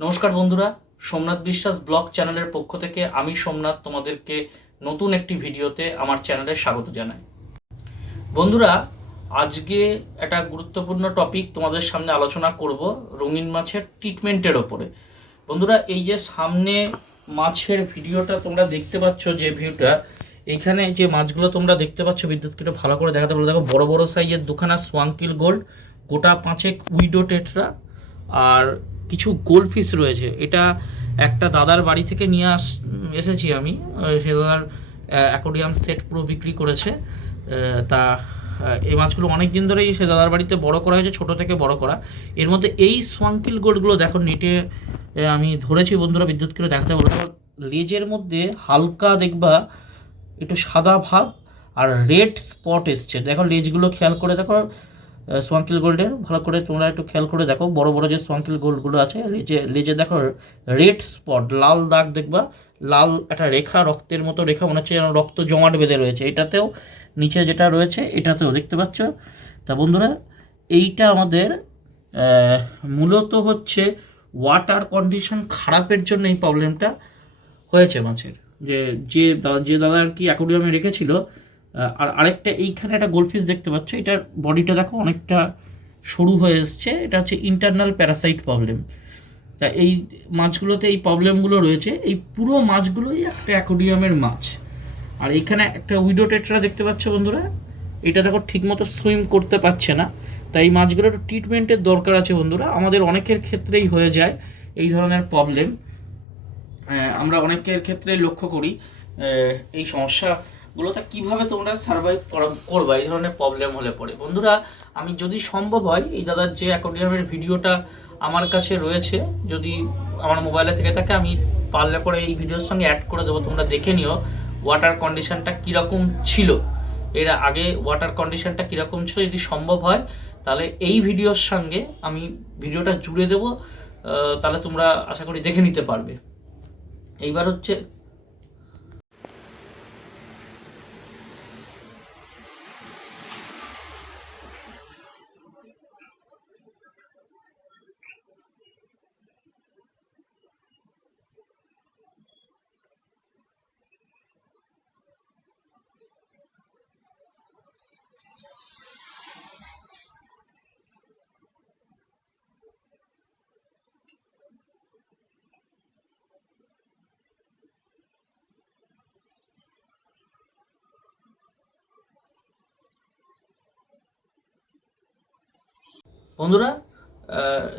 নমস্কার বন্ধুরা, সোমনাথ বিশ্বাস ব্লগ চ্যানেলের পক্ষ থেকে আমি সোমনাথ তোমাদেরকে নতুন একটি ভিডিওতে আমার চ্যানেলে স্বাগত জানাই। বন্ধুরা, আজকে একটা গুরুত্বপূর্ণ টপিক তোমাদের সামনে আলোচনা করব রঙিন মাছের ট্রিটমেন্টের ওপরে। বন্ধুরা, এই যে সামনে মাছের ভিডিওটা তোমরা দেখতে পাচ্ছ যে ভিউটা এখানে যে মাছগুলো তোমরা দেখতে পাচ্ছ, বিদ্যুৎ কেটে ভালো করে দেখাতে বলে দেখো, বড় বড় সাইজের দুখানা সোয়াঙ্কিল গোল্ড, গোটা পাঁচেক উইডো টেটরা, আর কিছু গোল্ড ফিশ রয়েছে। এটা একটা দাদার বাড়ি থেকে নিয়ে আস, এসেছি আমি। সে দাদার অ্যাকোডিয়াম সেট পুরো বিক্রি করেছে। তা এই মাছগুলো অনেক দিন ধরেই সে দাদার বাড়িতে বড় করা হয়েছে, ছোট থেকে বড় করা। এর মধ্যে এই সোয়াঙ্কিল গোল্ডগুলো দেখো নেটে আমি ধরেছি বন্ধুরা বিদ্যুৎ করে দেখাতে বলব। লেজের মধ্যে হালকা দেখবা, একটু সাদা ভাব আর রেড স্পট এসছে। দেখো লেজগুলো খেয়াল করে দেখো সোয়াঙ্কিল গোল্ডের ভালো করে তোমরা একটু খেয়াল করে দেখো, বড় বড় যে সোয়াঙ্কিল গোল্ডগুলো আছে, লেজে লেজে দেখো রেড স্পট লাল দাগ দেখবা, লাল একটা রেখা, রক্তের মতো রেখা মনে হচ্ছে যেন রক্ত জমাট বেঁধে রয়েছে। এটাতেও নিচে যেটা রয়েছে, এটাতেও দেখতে পাচ্ছ? তা বন্ধুরা, এইটা আমাদের মূলত হচ্ছে ওয়াটার কন্ডিশন খারাপের জন্য এই প্রবলেমটা হয়েছে মাছের। যে যে যে দাদা আর কি অ্যাকোরিয়ামে রেখেছিল আর আরেকটা এইখানে একটা গোল্ডফিশ দেখতে পাচ্ছ, এটার বডিটা দেখো অনেকটা সরু হয়ে এসছে, এটা হচ্ছে ইন্টারনাল প্যারাসাইট প্রবলেম তা এই মাছগুলোতে এই প্রবলেমগুলো রয়েছে, এই পুরো মাছগুলোই একটা অ্যাকোরিয়ামের মাছ। আর এখানে একটা উইডো টেট্রা দেখতে পাচ্ছ বন্ধুরা, এটা দেখো ঠিকমতো সুইম করতে পারছে না। তাই এই মাছগুলোর একটু ট্রিটমেন্টের দরকার আছে বন্ধুরা, আমাদের অনেকের ক্ষেত্রেই হয়ে যায় এই ধরনের প্রবলেম আমরা অনেকের ক্ষেত্রে লক্ষ্য করি এই এই সমস্যাগুলোতে কীভাবে তোমরা সার্ভাইভ করবা? এই ধরনের প্রবলেম হলে পরে। বন্ধুরা, আমি যদি সম্ভব হয়, এই দাদার যে অ্যাকোডিয়ামের ভিডিওটা আমার কাছে রয়েছে, যদি আমার মোবাইলে থেকে থাকে, আমি পারলে পরে এই ভিডিওর সঙ্গে অ্যাড করে দেবো। তোমরা দেখে নিও ওয়াটার কন্ডিশনটা কীরকম ছিল। এর আগে ওয়াটার কন্ডিশনটা কীরকম ছিল, যদি সম্ভব হয়, তাহলে এই ভিডিওর সঙ্গে আমি ভিডিওটা জুড়ে দেবো। তাহলে তোমরা আশা করি দেখে নিতে পারবে। এইবার হচ্ছে বন্ধুরা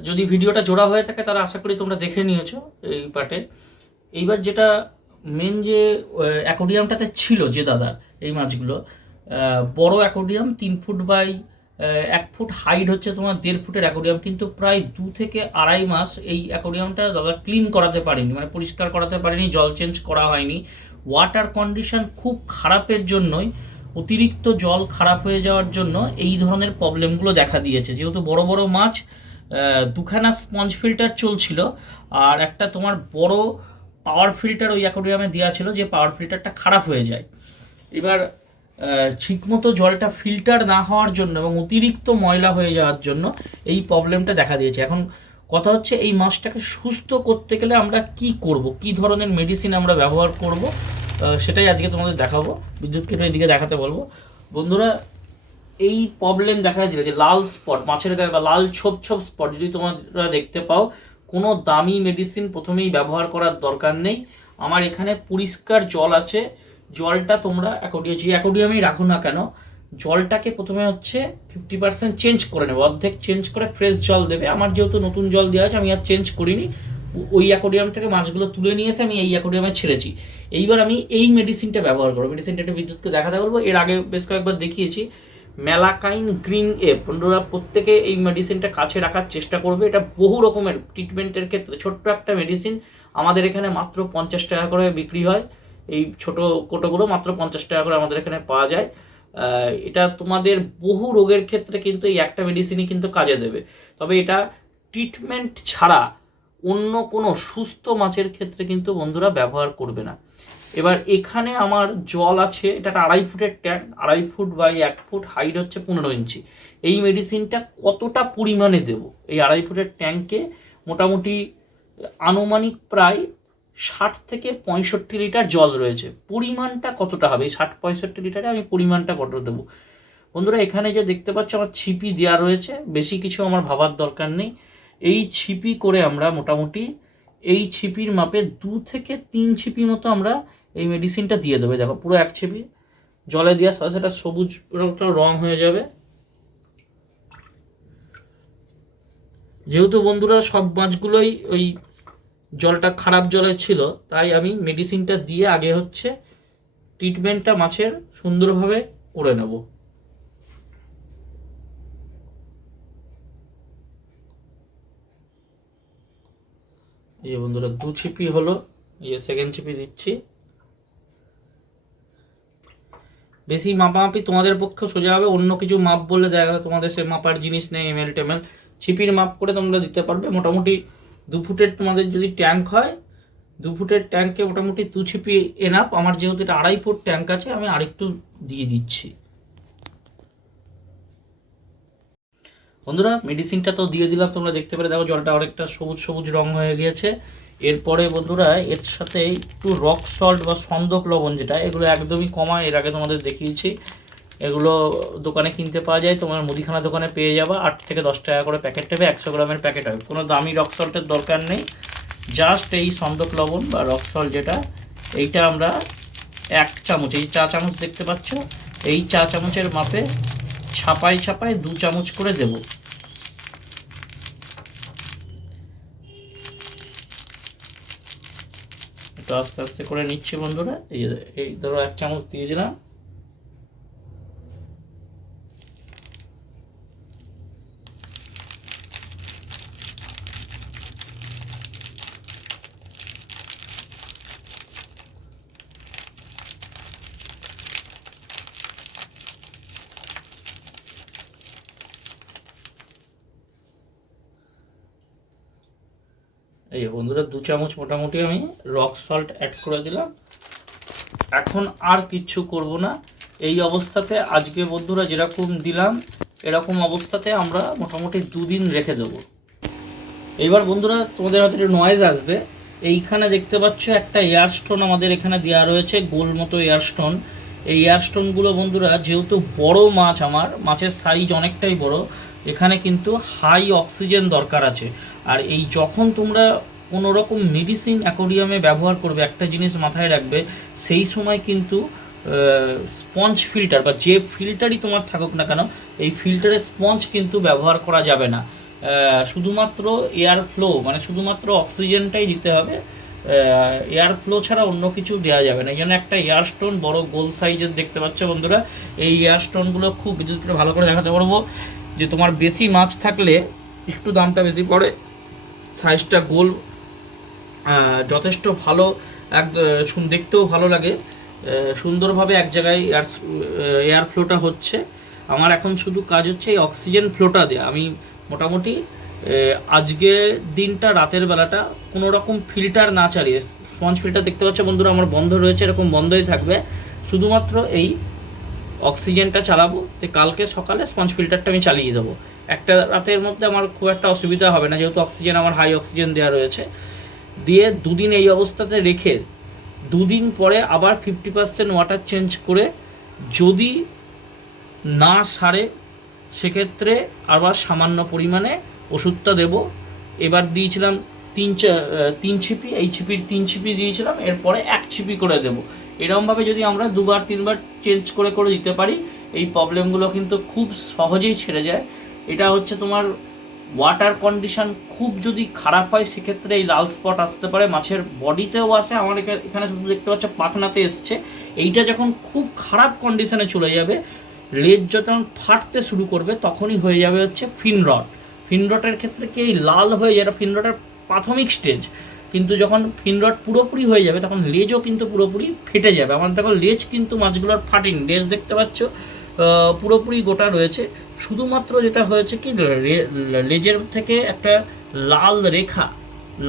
যদি ভিডিওটা জোড়া হয়ে থাকে তাহলে আশা করি তোমরা দেখে নিয়েছো এই পার্টে। এইবার যেটা মেন যে অ্যাকোডিয়ামটাতে ছিল যে দাদার এই মাছগুলো বড় অ্যাকোডিয়াম তিন ফুট বাই এক ফুট হাইট হচ্ছে তোমার দেড় ফুটের অ্যাকোডিয়াম কিন্তু প্রায় দু থেকে আড়াই মাস এই অ্যাকোডিয়ামটা দাদা ক্লিন করাতে পারেনি মানে পরিষ্কার করাতে পারেনি, জল চেঞ্জ করা হয়নি। ওয়াটার কন্ডিশন খুব খারাপের জন্যই অতিরিক্ত জল খারাপ হয়ে যাওয়ার জন্য এই ধরনের প্রবলেমগুলো দেখা দিয়েছে। যেহেতু বড় বড় মাছ দুখানা স্পঞ্জ ফিল্টার চলছিল আর একটা তোমার বড় পাওয়ার ফিল্টার ওই অ্যাকোরিয়ামে দেওয়া ছিল যে পাওয়ার ফিল্টারটা খারাপ হয়ে যায়। এবার ঠিকমতো জলটা ফিল্টার না হওয়ার জন্য এবং অতিরিক্ত ময়লা হয়ে যাওয়ার জন্য এই প্রবলেমটা দেখা দিয়েছে। এখন কথা হচ্ছে এই মাছটাকে সুস্থ করতে গেলে আমরা কি করব? কি ধরনের মেডিসিন আমরা ব্যবহার করব? সেটাই আজকে তোমাদের দেখাবো। বিদ্যুৎ কেটে এদিকে দেখাতে বলব। বন্ধুরা, এই প্রবলেম দেখা দিল, যে লাল স্পট মাছের গায়ে বা লাল ছোপ ছোপ স্পট যদি তোমরা দেখতে পাও, কোনো দামি মেডিসিন প্রথমেই ব্যবহার করার দরকার নেই। আমার এখানে পরিষ্কার জল আছে। জলটা তোমরা অ্যাকোডিয়াম যে অ্যাকোডিয়ামেই রাখো না কেন, জলটাকে প্রথমে হচ্ছে ফিফটি পার্সেন্ট চেঞ্জ করে নেবে। অর্ধেক চেঞ্জ করে ফ্রেশ জল দেবে। আমার যেহেতু নতুন জল দেওয়া আছে, আমি আর চেঞ্জ করিনি। ওই অ্যাকোডিয়াম থেকে মাছগুলো তুলে নিয়ে এসে আমি এই অ্যাকোডিয়ামে ছেড়েছি। এইবার আমি এই মেডিসিনটা ব্যবহার করব। মেডিসিনটা একটু বিদ্যুৎকে দেখাতে বলব। এর আগে বেশ কয়েকবার দেখিয়েছি। ম্যালাকাইন গ্রিন এপ বন্ধুরা প্রত্যেকে এই মেডিসিনটা কাছে রাখার চেষ্টা করবে। এটা বহু রকমের ট্রিটমেন্টের ক্ষেত্রে ছোট্ট একটা মেডিসিন আমাদের এখানে মাত্র পঞ্চাশ টাকা করে বিক্রি হয়। এই ছোট কোটোগুলো মাত্র পঞ্চাশ টাকা করে আমাদের এখানে পাওয়া যায়। এটা তোমাদের বহু রোগের ক্ষেত্রে কিন্তু এই একটা মেডিসিনই কিন্তু কাজে দেবে। তবে এটা ট্রিটমেন্ট ছাড়া অন্য কোনো সুস্থ মাছের ক্ষেত্রে কিন্তু বন্ধুরা ব্যবহার করবে না। এবার এখানে আমার জল আছে, এটা একটা আড়াই ফুটের ট্যাঙ্ক আড়াই ফুট বাই এক ফুট, হাইট হচ্ছে পনেরো ইঞ্চি। এই মেডিসিনটা কতটা পরিমাণে দেব? এই আড়াই ফুটের ট্যাঙ্কে মোটামুটি আনুমানিক প্রায় ষাট থেকে পঁয়ষট্টি লিটার জল রয়েছে। পরিমাণটা কতটা হবে? এই ষাট পঁয়ষট্টি লিটারে আমি পরিমাণটা কত দেবো? বন্ধুরা, এখানে যে দেখতে পাচ্ছ আমার ছিপি দেওয়া রয়েছে, বেশি কিছু আমার ভাবার দরকার নেই। এই ছিপি করে আমরা মোটামুটি এই ছিপির মাপে দু থেকে তিন ছিপি মতো আমরা এই মেডিসিনটা দিয়ে দেবে। দেখো, পুরো এক ছিপি। জলে দেওয়ার সাথে সেটা সবুজ রং হয়ে যাবে। যেহেতু বন্ধুরা, সব মাছগুলোই ওই জলটা খারাপ জলে ছিল, তাই আমি মেডিসিনটা দিয়ে আগে হচ্ছে ট্রিটমেন্টটা মাছের সুন্দরভাবে করে নেব। এই যে বন্ধুরা, দু ছিপি হলো, এই যে সেকেন্ড দিচ্ছি। বেশি মাপামাপি তোমাদের পক্ষে সোজা হবে, অন্য কিছু মাপ বললে দেখা তোমাদের সে মাপার জিনিস নেই এমএল টেমএল ছিপির মাপ করে তোমরা দিতে পারবে। মোটামুটি দু ফুটের তোমাদের যদি ট্যাঙ্ক হয়, দু ফুটের ট্যাঙ্কে মোটামুটি দু ছিপি এনাপ আমার যেহেতু এটা আড়াই ফুট ট্যাঙ্ক আছে, আমি আরেকটু দিয়ে দিচ্ছি। বন্ধুরা মেডিসিনটা তো দিয়ে দিলাম, তোমরা দেখতে পেরে দেখো, জলটা অনেকটা সবুজ সবুজ রং হয়ে গিয়েছে। এরপরে বন্ধুরা, এর সাথে একটু রক সল্ট বা সন্দক লবণ যেটা, এগুলো একদমই কমা এর আগে তোমাদের দেখিয়েছি। এগুলো দোকানে কিনতে পাওয়া যায়। তোমার মুদিখানা দোকানে পেয়ে যাবা। আট থেকে দশ টাকা করে প্যাকেট নেবে, একশো গ্রামের প্যাকেট হবে। কোনো দামি রক সল্টের দরকার নেই। জাস্ট এই সন্দক লবণ বা রক সল্ট যেটা, এইটা আমরা এক চামচ, এই চা চামচ দেখতে পাচ্ছ? এই চা চামচের মাপে ছাপাই ছাপাই দু চামচ করে দেবো। আস্তে আস্তে করে নিচ্ছি বন্ধুরা। এই ধরো এক চামচ দিয়ে দিলাম। যে বন্ধুরা, দু চামচ মোটামুটি আমি রক সল্ট অ্যাড করে দিলাম। এখন আর কিচ্ছু করব না। এই অবস্থাতে আজকে বন্ধুরা যেরকম দিলাম, এরকম অবস্থাতে আমরা মোটামুটি দুদিন রেখে দেবো। এইবার বন্ধুরা, তোমাদের হয়তো একটু নয়েজ আসবে। এইখানে দেখতে পাচ্ছ একটা এয়ারস্টোন আমাদের এখানে দেওয়া রয়েছে, গোল মতো এয়ারস্টোন এই এয়ারস্টোনগুলো বন্ধুরা, যেহেতু বড় মাছ আমার, মাছের সাইজ অনেকটাই বড়, এখানে কিন্তু হাই অক্সিজেন দরকার আছে। আর এই যখন তোমরা কোনো রকম মেডিসিন অ্যাকোরিয়ামে ব্যবহার করবে, একটা জিনিস মাথায় রাখবে, সেই সময় কিন্তু স্পঞ্জ ফিল্টার বা যে ফিল্টারই তোমার থাকুক না কেন, এই ফিল্টারের স্পঞ্জ কিন্তু ব্যবহার করা যাবে না। শুধুমাত্র এয়ার ফ্লো মানে শুধুমাত্র অক্সিজেনটাই দিতে হবে এয়ার ফ্লো ছাড়া অন্য কিছু দেওয়া যাবে না। এই জন্য একটা এয়ার স্টোন বড় গোল সাইজের দেখতে পাচ্ছ বন্ধুরা। এই এয়ার স্টোনগুলো খুব বিদ্যুৎ করে ভালো করে দেখাতে পারব। যে তোমার বেশি মাছ থাকলে একটু দামটা বেশি পড়ে সাইজটা গোল যথেষ্ট ভালো, এক দেখতেও ভালো লাগে। সুন্দরভাবে এক জায়গায় এয়ার এয়ার ফ্লোটা হচ্ছে। আমার এখন শুধু কাজ হচ্ছে এই অক্সিজেন ফ্লোটা দেওয়া আমি মোটামুটি আজকে দিনটা, রাতের বেলাটা কোনো রকম ফিল্টার না চালিয়ে স্পঞ্জ ফিল্টার দেখতে পাচ্ছ বন্ধুরা, আমার বন্ধ রয়েছে, এরকম বন্ধই থাকবে। শুধুমাত্র এই অক্সিজেনটা চালাবো, তো কালকে সকালে স্পঞ্জ ফিল্টারটা আমি চালিয়ে দেবো। একটা রাতের মধ্যে আমার খুব একটা অসুবিধা হবে না, যেহেতু অক্সিজেন আমার হাই অক্সিজেন দেওয়া রয়েছে। দিয়ে দুদিন এই অবস্থাতে রেখে দুদিন পরে আবার ফিফটি পার্সেন্ট ওয়াটার চেঞ্জ করে যদি না সারে, সেক্ষেত্রে আবার সামান্য পরিমাণে ওষুধটা দেব। এবার দিয়েছিলাম তিন তিন ছিপি, এই ছিপির তিন ছিপি দিয়েছিলাম, এরপরে এক ছিপি করে দেব। এরকমভাবে যদি আমরা দুবার, তিনবার চেঞ্জ করে করে দিতে পারি, এই প্রবলেমগুলো কিন্তু খুব সহজেই ছেড়ে যায়। এটা হচ্ছে তোমার ওয়াটার কন্ডিশন খুব যদি খারাপ হয়, সেক্ষেত্রে এই লাল স্পট আসতে পারে। মাছের বডিতেও আসে। আমার এখা- এখানে শুধু দেখতে পাচ্ছ, পাখনাতে এসছে। এইটা যখন খুব খারাপ কন্ডিশনে চলে যাবে, লেজ যখন ফাটতে শুরু করবে, তখনই হয়ে যাবে হচ্ছে ফিনরট ফিনরটের ক্ষেত্রে কি, এই লাল হয়ে যায় এটা ফিনরটের প্রাথমিক স্টেজ কিন্তু যখন ফিনরট পুরোপুরি হয়ে যাবে, তখন লেজও কিন্তু পুরোপুরি ফেটে যাবে। আমার দেখো, লেজ কিন্তু মাছগুলোর ফাটেনি। লেজ দেখতে পাচ্ছ পুরোপুরি গোটা রয়েছে। শুধুমাত্র যেটা হয়েছে কি লেজের থেকে একটা লাল রেখা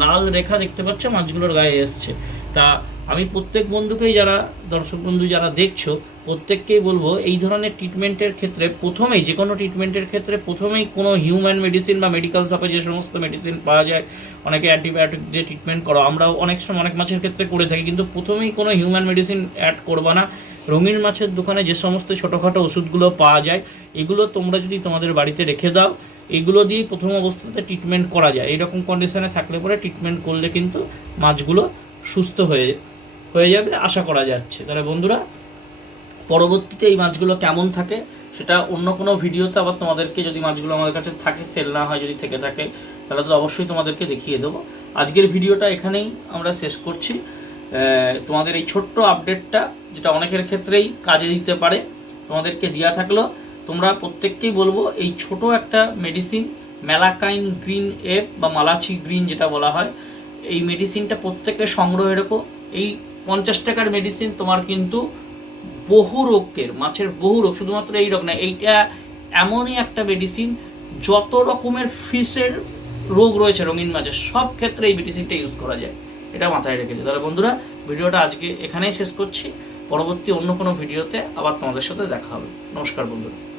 লাল রেখা দেখতে পাচ্ছ, মাছগুলোর গায়ে এসছে। তা আমি প্রত্যেক বন্ধুকেই যারা, দর্শক বন্ধু যারা দেখছ, প্রত্যেককেই বলব, এই ধরনের ট্রিটমেন্টের ক্ষেত্রে প্রথমেই, যে কোনো ট্রিটমেন্টের ক্ষেত্রে প্রথমেই কোনো হিউম্যান মেডিসিন বা মেডিকেল শপে যে সমস্ত মেডিসিন পাওয়া যায়, অনেকে অ্যান্টিবায়োটিক দিয়ে ট্রিটমেন্ট করো, আমরাও অনেক সময় অনেক মাছের ক্ষেত্রে করে থাকি, কিন্তু প্রথমেই কোনো হিউম্যান মেডিসিন অ্যাড করবা না। রঙিন মাছের দোকানে যে সমস্ত ছোটোখাটো ওষুধগুলো পাওয়া যায়, এগুলো তোমরা যদি তোমাদের বাড়িতে রেখে দাও, এগুলো দিয়ে প্রথম অবস্থাতে ট্রিটমেন্ট করা যায়। এইরকম কন্ডিশনে থাকলে পরে ট্রিটমেন্ট করলে কিন্তু মাছগুলো সুস্থ হয়ে হয়ে যাবে আশা করা যাচ্ছে। তাহলে বন্ধুরা, পরবর্তীতে এই মাছগুলো কেমন থাকে সেটা অন্য কোনো ভিডিওতে আবার তোমাদেরকে যদি মাছগুলো আমাদের কাছে থাকে সেল না হয় যদি থেকে থাকে, তাহলে তো অবশ্যই তোমাদেরকে দেখিয়ে দেবো। আজকের ভিডিওটা এখানেই আমরা শেষ করছি। তোমাদের এই ছোট্ট আপডেটটা যেটা অনেকের ক্ষেত্রেই কাজে দিতে পারে, তোমাদেরকে দেওয়া থাকল। তোমরা প্রত্যেককেই বলব, এই ছোট একটা মেডিসিন ম্যালাকাইন গ্রিন এপ বা মালাচি গ্রিন যেটা বলা হয়, এই মেডিসিনটা প্রত্যেকে সংগ্রহে রেখো। এই পঞ্চাশ টাকার মেডিসিন তোমার কিন্তু বহু রোগের, মাছের বহু রোগ, শুধুমাত্র এই রোগ না এইটা এমনই একটা মেডিসিন যত রকমের ফিশের রোগ রয়েছে রঙিন মাছের, সব ক্ষেত্রে এই মেডিসিনটা ইউজ করা যায়। এটা মাথায় রেখেছে। তাহলে বন্ধুরা, ভিডিওটা আজকে এখানেই শেষ করছি। পরবর্তী অন্য কোনো ভিডিওতে আবার তোমাদের সাথে দেখা হবে। নমস্কার বন্ধুরা।